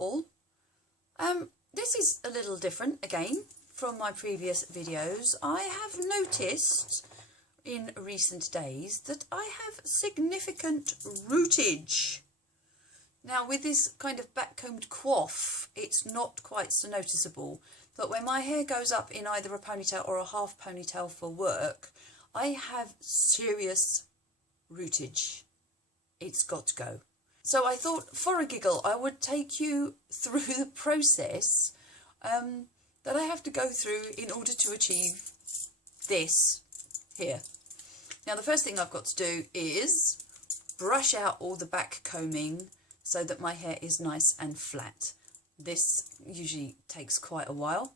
all. This is a little different again from my previous videos. I have noticed in recent days that I have significant rootage. Now with this kind of backcombed coif, it's not quite so noticeable, but when my hair goes up in either a ponytail or a half ponytail for work, I have serious rootage. It's got to go. So I thought for a giggle I would take you through the process that I have to go through in order to achieve this here. Now the first thing I've got to do is brush out all the back combing so that my hair is nice and flat. This usually takes quite a while.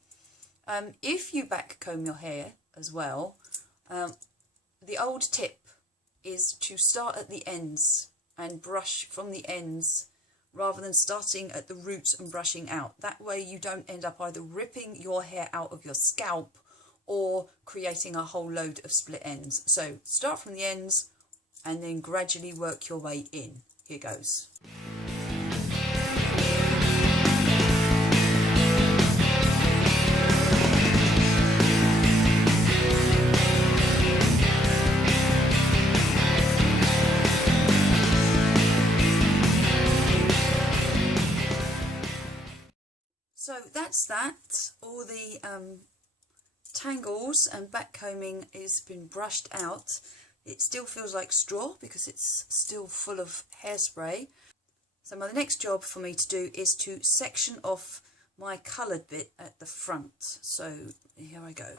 If you back comb your hair as well, the old tip is to start at the ends and brush from the ends rather than starting at the roots and brushing out. That way you don't end up either ripping your hair out of your scalp or creating a whole load of split ends. So start from the ends and then gradually work your way in. Here goes. So that's that. All the tangles and back combing has been brushed out. It still feels like straw because it's still full of hairspray. So my next job for me to do is to section off my coloured bit at the front. So here I go.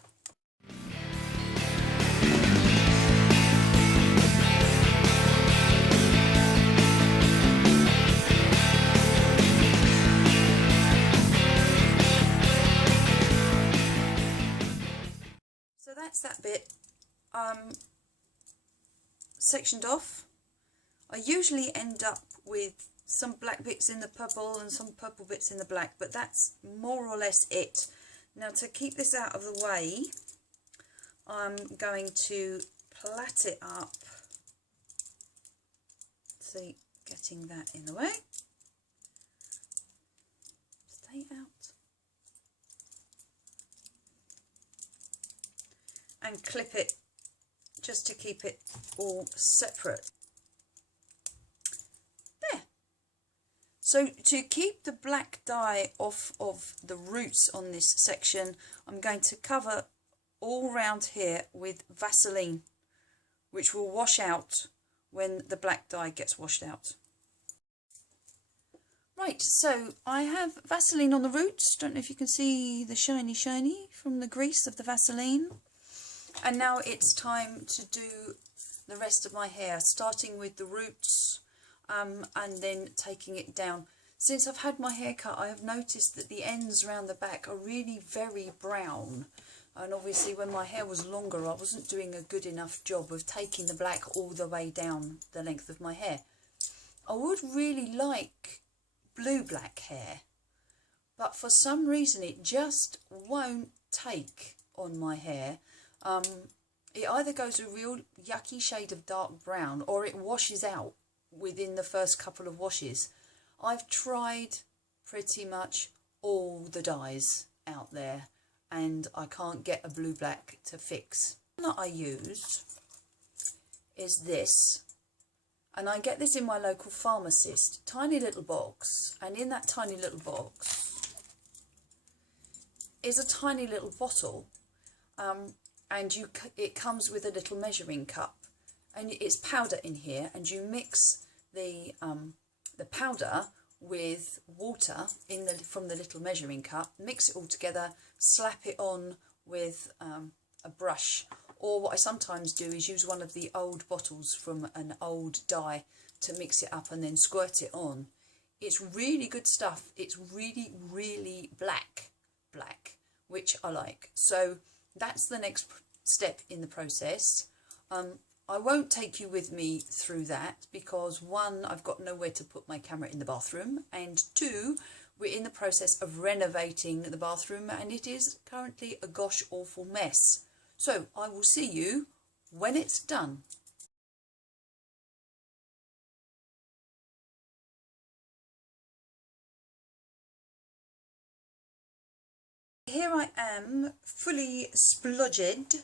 So that's that bit sectioned off. I usually end up with some black bits in the purple and some purple bits in the black, but that's more or less it. Now to keep this out of the way, I'm going to plait it up. See, getting that in the way. Stay out. And clip it just to keep it all separate. There. So to keep the black dye off of the roots on this section, I'm going to cover all round here with Vaseline, which will wash out when the black dye gets washed out. Right, so I have Vaseline on the roots. Don't know if you can see the shiny from the grease of the Vaseline. And now it's time to do the rest of my hair, starting with the roots and then taking it down. Since I've had my hair cut, I have noticed that the ends around the back are really very brown. And obviously when my hair was longer, I wasn't doing a good enough job of taking the black all the way down the length of my hair. I would really like blue-black hair, but for some reason it just won't take on my hair. It either goes a real yucky shade of dark brown or it washes out within the first couple of washes. I've tried pretty much all the dyes out there and I can't get a blue-black to fix. The one that I use is this, and I get this in my local pharmacist, tiny little box, and in that tiny little box is a tiny little bottle. And it comes with a little measuring cup, and it's powder in here, and you mix the powder with water from the little measuring cup, mix it all together, slap it on with a brush, or what I sometimes do is use one of the old bottles from an old dye to mix it up and then squirt it on. It's really good stuff. It's really black, which I like. So that's the next step in the process. I won't take you with me through that because one, I've got nowhere to put my camera in the bathroom, and two, we're in the process of renovating the bathroom and it is currently a gosh awful mess. So I will see you when it's done. Here I am, fully splodged.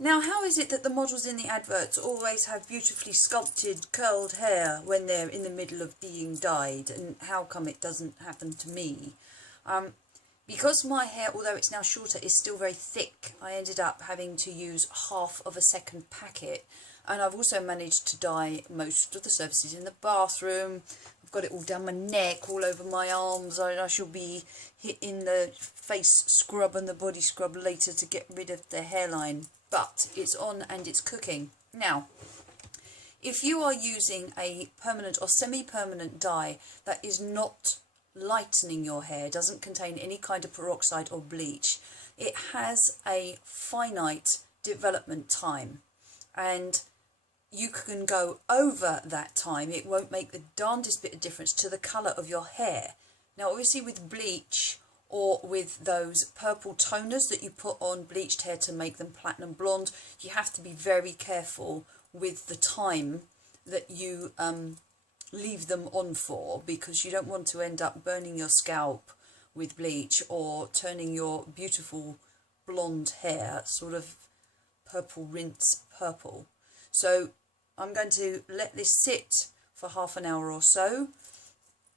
Now, how is it that the models in the adverts always have beautifully sculpted, curled hair when they're in the middle of being dyed, and how come it doesn't happen to me? Because my hair, although it's now shorter, is still very thick, I ended up having to use half of a second packet, and I've also managed to dye most of the surfaces in the bathroom. I've got it all down my neck, all over my arms. I shall be hitting the face scrub and the body scrub later to get rid of the hairline. But it's on and it's cooking. Now, if you are using a permanent or semi-permanent dye that is not lightening your hair, doesn't contain any kind of peroxide or bleach, it has a finite development time, and you can go over that time. It won't make the darndest bit of difference to the colour of your hair. Now, obviously with bleach or with those purple toners that you put on bleached hair to make them platinum blonde, you have to be very careful with the time that you leave them on for, because you don't want to end up burning your scalp with bleach or turning your beautiful blonde hair sort of purple rinse purple. So I'm going to let this sit for half an hour or so.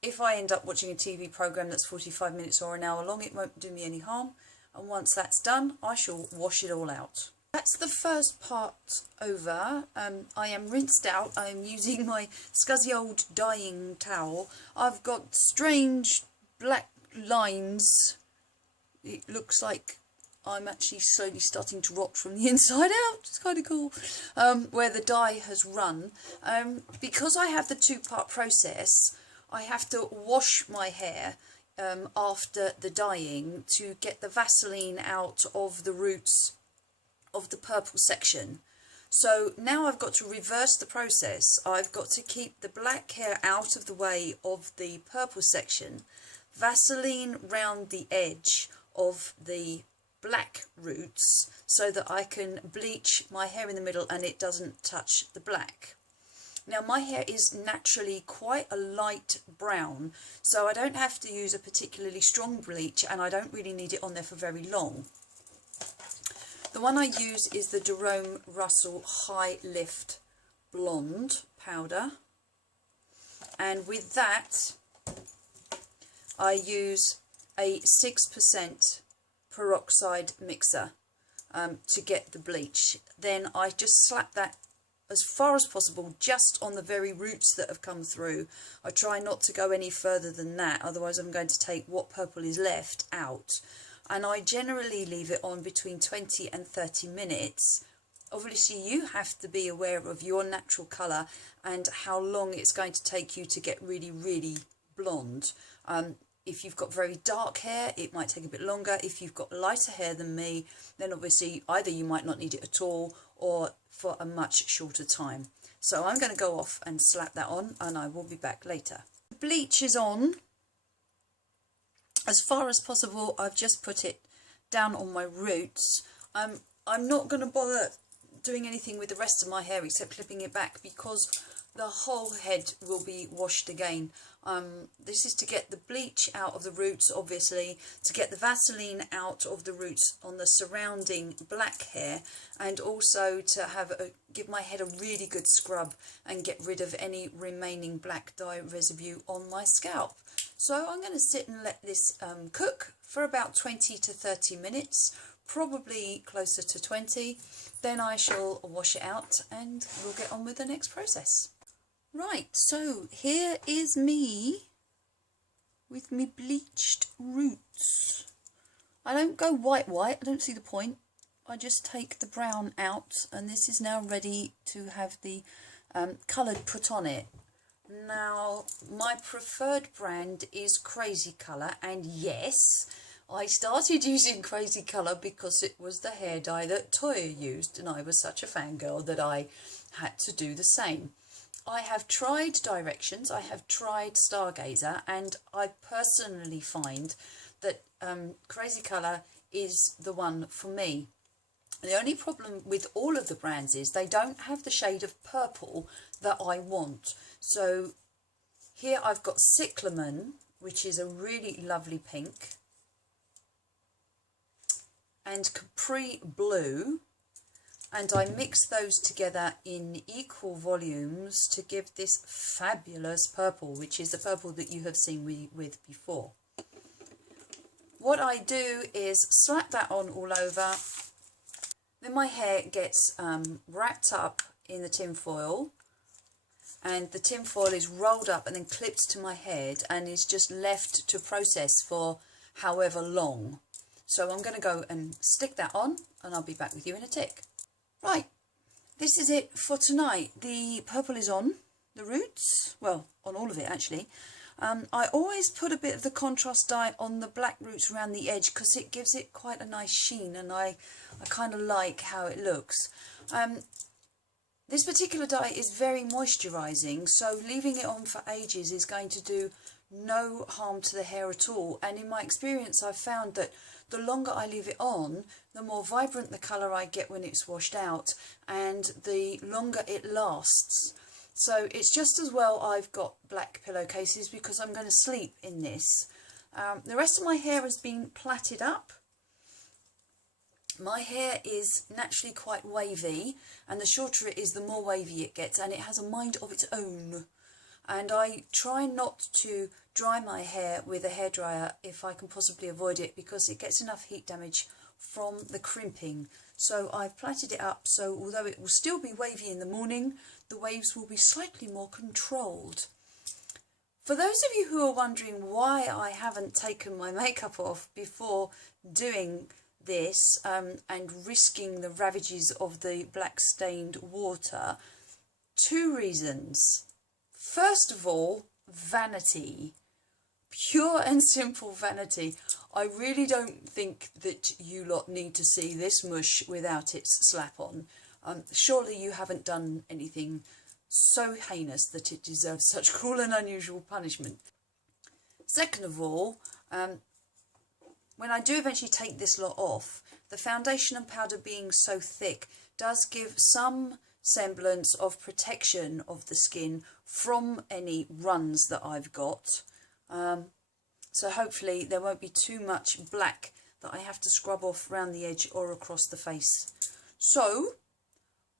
If I end up watching a TV programme that's 45 minutes or an hour long, it won't do me any harm. And once that's done, I shall wash it all out. That's the first part over. I am rinsed out. I am using my scuzzy old dyeing towel. I've got strange black lines. It looks like I'm actually slowly starting to rot from the inside out. It's kind of cool. Where the dye has run. Because I have the two-part process, I have to wash my hair after the dyeing to get the Vaseline out of the roots of the purple section. So now I've got to reverse the process. I've got to keep the black hair out of the way of the purple section, Vaseline round the edge of the black roots so that I can bleach my hair in the middle and it doesn't touch the black. Now, my hair is naturally quite a light brown, so I don't have to use a particularly strong bleach, and I don't really need it on there for very long. The one I use is the Jerome Russell High Lift Blonde powder, and with that I use a 6% peroxide mixer to get the bleach. Then I just slap that as far as possible just on the very roots that have come through. I try not to go any further than that, otherwise I'm going to take what purple is left out. And I generally leave it on between 20 and 30 minutes. Obviously you have to be aware of your natural colour and how long it's going to take you to get really, really blonde. If you've got very dark hair, it might take a bit longer. If you've got lighter hair than me, then obviously either you might not need it at all or for a much shorter time. So I'm going to go off and slap that on, and I will be back later. The bleach is on. As far as possible, I've just put it down on my roots. I'm not going to bother doing anything with the rest of my hair except clipping it back, because the whole head will be washed again. This is to get the bleach out of the roots, obviously, to get the Vaseline out of the roots on the surrounding black hair, and also to give my head a really good scrub and get rid of any remaining black dye residue on my scalp. So I'm going to sit and let this cook for about 20 to 30 minutes, probably closer to 20. Then I shall wash it out and we'll get on with the next process. Right, so here is me with me bleached roots. I don't go white, I don't see the point. I just take the brown out, and this is now ready to have the coloured put on it. Now, my preferred brand is Crazy Colour, and yes, I started using Crazy Colour because it was the hair dye that Toya used, and I was such a fangirl that I had to do the same. I have tried Directions, I have tried Stargazer, and I personally find that Crazy Colour is the one for me. The only problem with all of the brands is they don't have the shade of purple that I want. So here I've got Cyclamen, which is a really lovely pink. and Capri Blue, and I mix those together in equal volumes to give this fabulous purple, which is the purple that you have seen me with before. What I do is slap that on all over. Then my hair gets wrapped up in the tin foil, and the tin foil is rolled up and then clipped to my head and is just left to process for however long. So I'm going to go and stick that on, and I'll be back with you in a tick. Right, this is it for tonight. The purple is on the roots, well, on all of it actually. I always put a bit of the contrast dye on the black roots around the edge because it gives it quite a nice sheen, and I kind of like how it looks. This particular dye is very moisturising, so leaving it on for ages is going to do no harm to the hair at all. And in my experience, I've found that the longer I leave it on, the more vibrant the colour I get when it's washed out, and the longer it lasts. So it's just as well I've got black pillowcases because I'm going to sleep in this. The rest of my hair has been plaited up. My hair is naturally quite wavy, and the shorter it is, the more wavy it gets, and it has a mind of its own. And I try not to dry my hair with a hairdryer if I can possibly avoid it, because it gets enough heat damage from the crimping. So I've plaited it up, so although it will still be wavy in the morning, the waves will be slightly more controlled. For those of you who are wondering why I haven't taken my makeup off before doing this and risking the ravages of the black stained water, two reasons. First of all, vanity. Pure and simple vanity. I really don't think that you lot need to see this mush without its slap on. Surely you haven't done anything so heinous that it deserves such cruel and unusual punishment. Second of all, when I do eventually take this lot off, the foundation and powder being so thick does give some semblance of protection of the skin from any runs that I've got. So hopefully there won't be too much black that I have to scrub off around the edge or across the face. So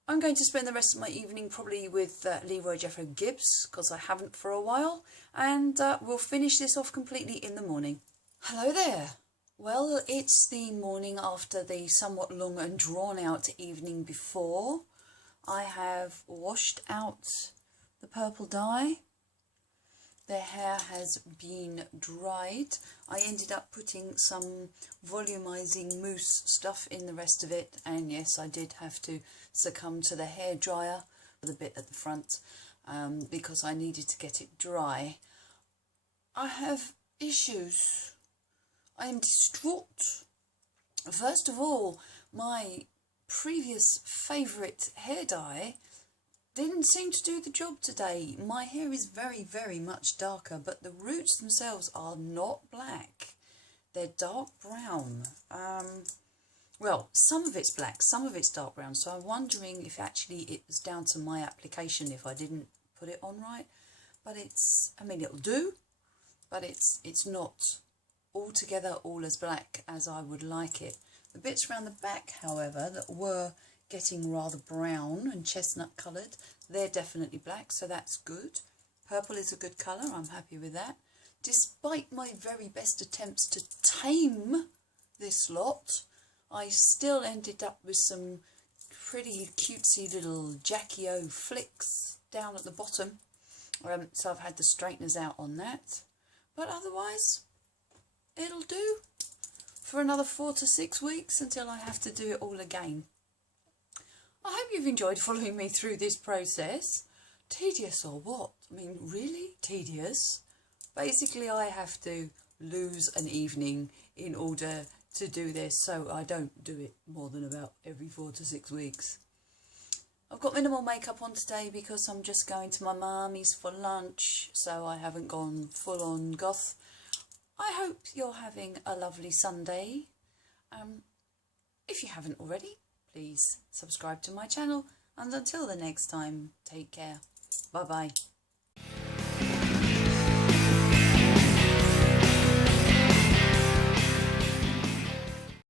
I'm going to spend the rest of my evening probably with Leroy Jeffro Gibbs, because I haven't for a while, and we'll finish this off completely in the morning. Hello there. Well, it's the morning after the somewhat long and drawn out evening before. I have washed out the purple dye. The hair has been dried. I ended up putting some volumizing mousse stuff in the rest of it, and yes, I did have to succumb to the hairdryer for the bit at the front because I needed to get it dry. I have issues. I am distraught. First of all, my previous favourite hair dye didn't seem to do the job today. My hair is very, very much darker, but the roots themselves are not black. They're dark brown. Well, some of it's black, some of it's dark brown, so I'm wondering if actually it was down to my application if I didn't put it on right. But it's, I mean, it'll do, but it's not altogether all as black as I would like it. The bits around the back, however, that were getting rather brown and chestnut coloured, they're definitely black, so that's good. Purple is a good colour, I'm happy with that. Despite my very best attempts to tame this lot, I still ended up with some pretty cutesy little Jackie O flicks down at the bottom. So I've had the straighteners out on that. But otherwise, it'll do for another 4 to 6 weeks until I have to do it all again. I hope you've enjoyed following me through this process. Tedious or what? I mean, really tedious. Basically, I have to lose an evening in order to do this, so I don't do it more than about every 4 to 6 weeks. I've got minimal makeup on today because I'm just going to my mummy's for lunch, so I haven't gone full on goth. I hope you're having a lovely Sunday. If you haven't already, please subscribe to my channel, and until the next time, take care. Bye bye.